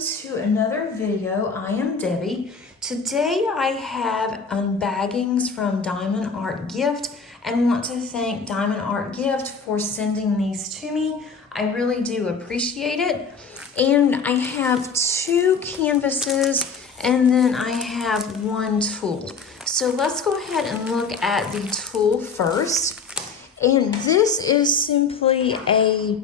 to another video. I am Debbie. Today I have unbaggings from Diamond Art Gift and want to thank Diamond Art Gift for sending these to me. I really do appreciate it. And I have 2 canvases and then I have 1 tool. So let's go ahead and look at the tool first. And this is simply a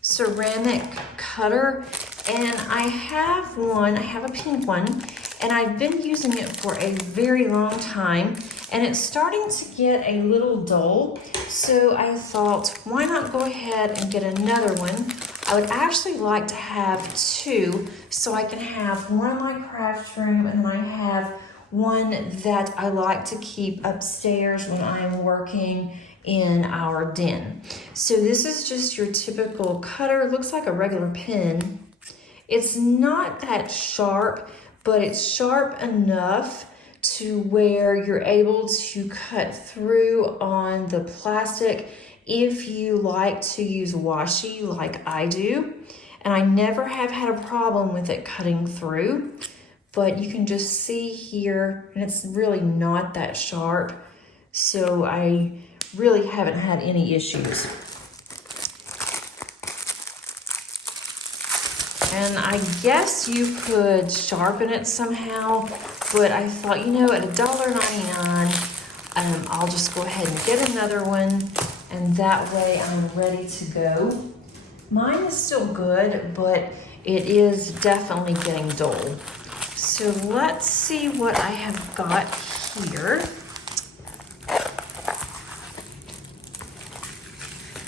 ceramic cutter, and I have a pink one, and I've been using it for a very long time, and it's starting to get a little dull, so I thought, why not go ahead and get another one? I would actually like to have 2, so I can have one in my craft room, and I have one that I like to keep upstairs when I'm working in our den. So this is just your typical cutter. It looks like a regular pen. It's not that sharp, but it's sharp enough to where you're able to cut through on the plastic if you like to use washi like I do. And I never have had a problem with it cutting through, but you can just see here, and it's really not that sharp. So I really haven't had any issues. And I guess you could sharpen it somehow, but I thought, you know, at $1.99, I'll just go ahead and get another one, and that way I'm ready to go. Mine is still good, but it is definitely getting dull. So let's see what I have got here.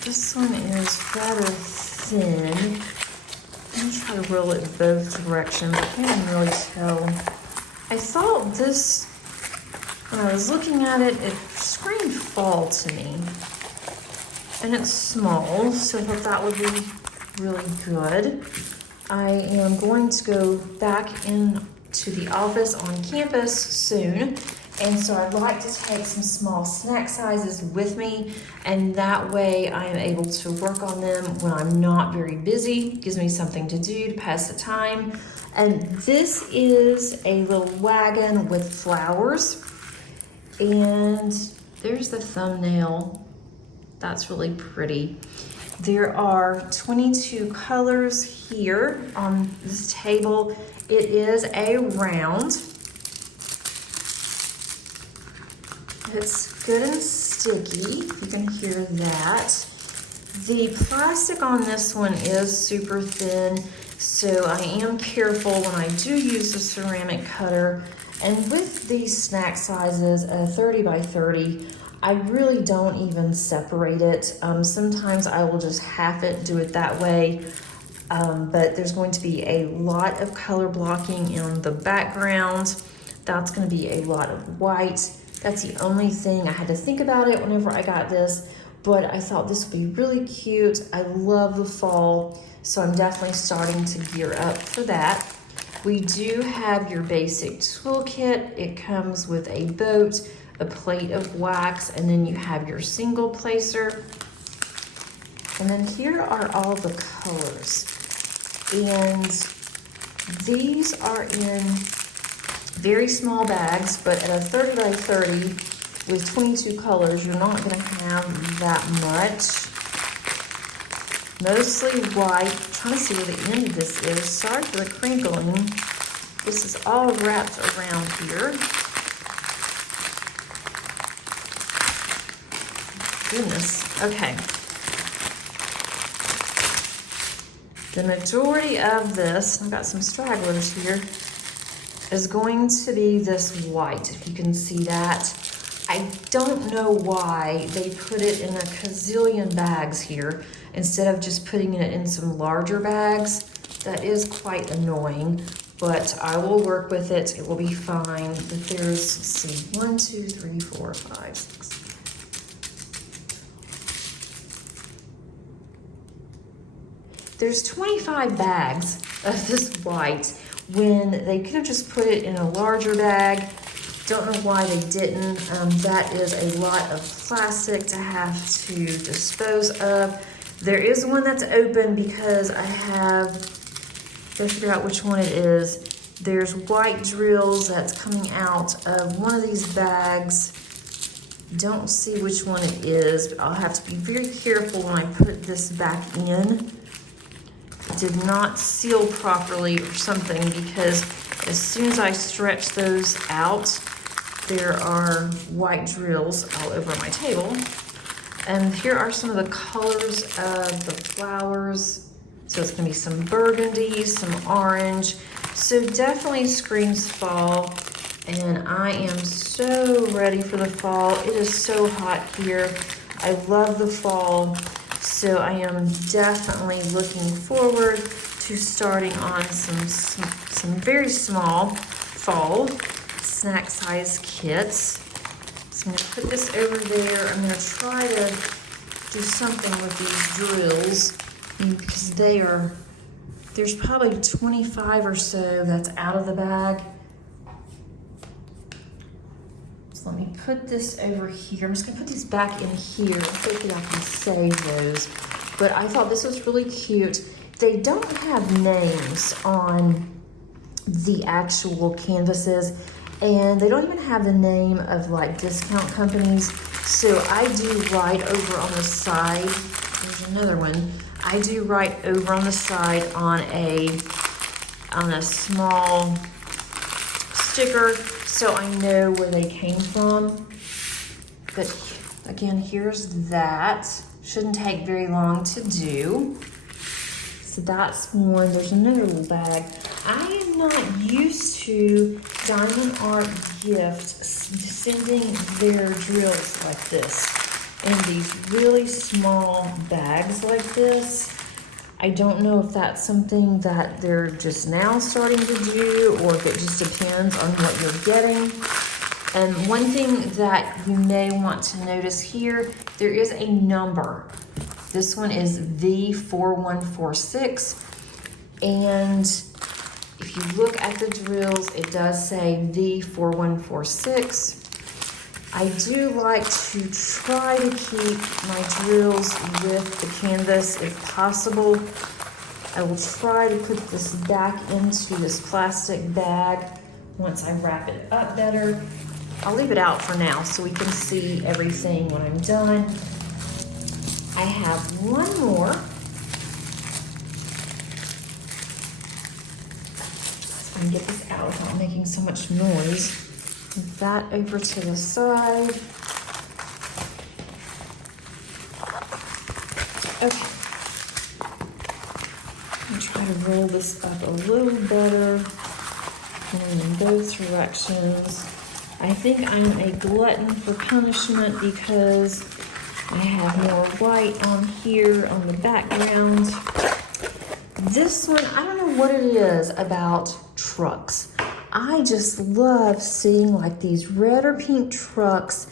This one is rather thin. I'm trying to roll it both directions. I can't even really tell. I thought this, when I was looking at it, it screamed fall to me. And it's small, so I thought that would be really good. I am going to go back into the office on campus soon. And so I'd like to take some small snack sizes with me, and that way I am able to work on them when I'm not very busy. It gives me something to do to pass the time. And this is a little wagon with flowers. And there's the thumbnail. That's really pretty. There are 22 colors here on this table. It is a round. It's good and sticky, you can hear that. The plastic on this one is super thin, so I am careful when I do use the ceramic cutter. And with these snack sizes, 30 by 30, I really don't even separate it. Sometimes I will just half it, do it that way. But there's going to be a lot of color blocking in the background. That's going to be a lot of white. That's the only thing. I had to think about it whenever I got this, but I thought this would be really cute. I love the fall, so I'm definitely starting to gear up for that. We do have your basic toolkit. It comes with a boat, a plate of wax, and then you have your single placer. And then here are all the colors. And these are in very small bags, but at a 30 by 30 with 22 colors, you're not going to have that much. Mostly white. I'm trying to see where the end of this is. Sorry for the crinkling. This is all wrapped around here. Goodness. Okay. The majority of this, I've got some stragglers here, is going to be this white, if you can see that. I don't know why they put it in a gazillion bags here instead of just putting it in some larger bags. That is quite annoying, but I will work with it. It will be fine. But there's, let's see, 1, 2, 3, 4, 5, 6. There's 25 bags of this white, when they could have just put it in a larger bag. Don't know why they didn't. That is a lot of plastic to have to dispose of. There is one that's open because I have Gotta figure out which one it is. There's white drills that's coming out of one of these bags. Don't see which one it is, but I'll have to be very careful when I put this back in. It did not seal properly or something, because as soon as I stretch those out, there are white drills all over my table. And here are some of the colors of the flowers. So it's gonna be some burgundy, some orange. So definitely screams fall. And I am so ready for the fall. It is so hot here. I love the fall. So I am definitely looking forward to starting on some very small fall snack size kits. So I'm gonna put this over there. I'm gonna try to do something with these drills, because there's probably 25 or so that's out of the bag. So let me put this over here. I'm just gonna put these back in here. Hopefully I can save those. But I thought this was really cute. They don't have names on the actual canvases, and they don't even have the name of like discount companies. So I do write over on the side. There's another one. I do write over on the side on a small sticker, so I know where they came from. But again, here's that. Shouldn't take very long to do. So that's one. There's another little bag. I am not used to Diamond Art Gift sending their drills like this in these really small bags like this. I don't know if that's something that they're just now starting to do, or if it just depends on what you're getting. And one thing that you may want to notice here, there is a number. This one is V4146. And if you look at the drills, it does say V4146. I do like to try to keep my drills with the canvas if possible. I will try to put this back into this plastic bag once I wrap it up better. I'll leave it out for now so we can see everything when I'm done. I have one more. So I can get this out without making so much noise. Move that over to the side. Okay. I'm gonna try to roll this up a little better, going in both directions. I think I'm a glutton for punishment because I have more white on here on the background. This one, I don't know what it is about trucks. I just love seeing like these red or pink trucks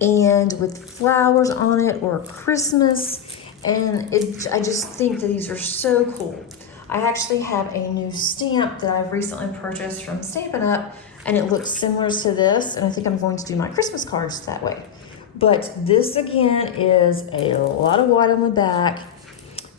and with flowers on it, or Christmas. And I just think that these are so cool. I actually have a new stamp that I've recently purchased from Stampin' Up, and it looks similar to this, and I think I'm going to do my Christmas cards that way. But this again is a lot of white on the back,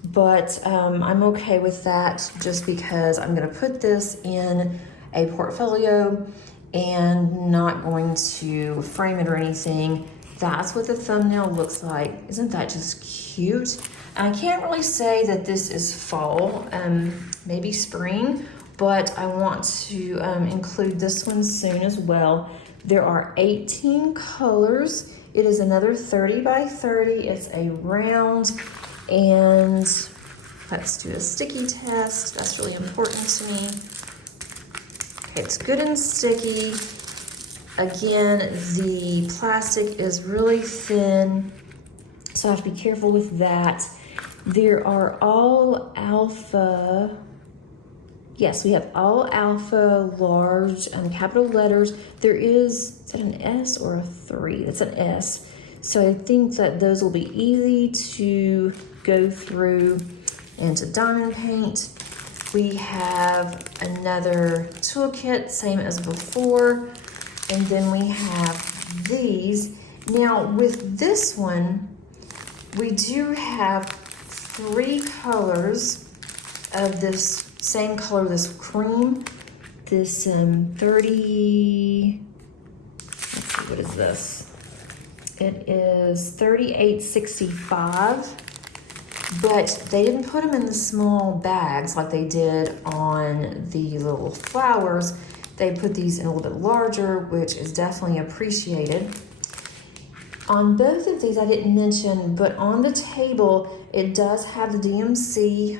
but I'm okay with that just because I'm gonna put this in a portfolio and not going to frame it or anything. That's what the thumbnail looks like. Isn't that just cute? And I can't really say that this is fall, maybe spring, but I want to include this one soon as well. There are 18 colors. It is another 30 by 30. It's a round, and let's do a sticky test. That's really important to me. It's good and sticky. Again, the plastic is really thin, so I have to be careful with that. There are all alpha. Yes, we have all alpha, large, capital letters. There is that an S or a 3? That's an S. So I think that those will be easy to go through into diamond paint. We have another toolkit, same as before. And then we have these. Now with this one, we do have 3 colors of this same color, this cream, this 30, let's see, what is this? It is 38.65, but they didn't put them in the small bags like they did on the little flowers. They put these in a little bit larger, which is definitely appreciated. On both of these, I didn't mention, but on the table, it does have the DMC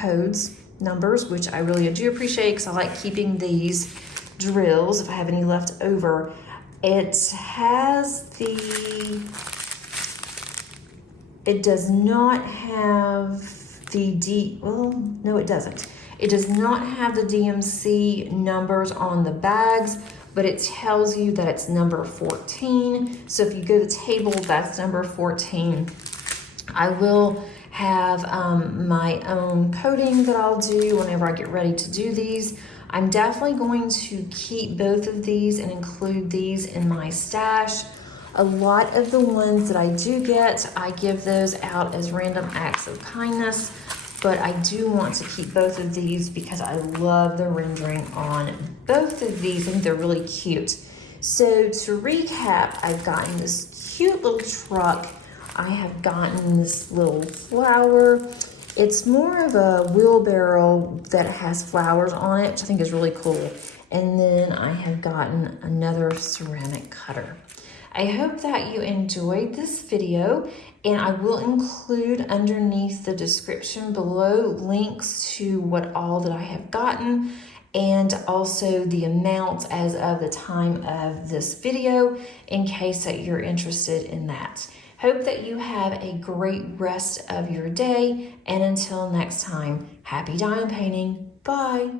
codes, numbers, which I really do appreciate because I like keeping these drills if I have any left over. It has it does not have well, no, it doesn't. It does not have the DMC numbers on the bags, but it tells you that it's number 14. So if you go to the table, that's number 14. I will have my own coating that I'll do whenever I get ready to do these. I'm definitely going to keep both of these and include these in my stash. A lot of the ones that I do get, I give those out as random acts of kindness, but I do want to keep both of these because I love the rendering on both of these. I think they're really cute. So to recap, I've gotten this cute little truck. I have gotten this little flower. It's more of a wheelbarrow that has flowers on it, which I think is really cool. And then I have gotten another ceramic cutter. I hope that you enjoyed this video, and I will include underneath the description below links to what all that I have gotten, and also the amounts as of the time of this video in case that you're interested in that. Hope that you have a great rest of your day, and until next time, happy diamond painting. Bye.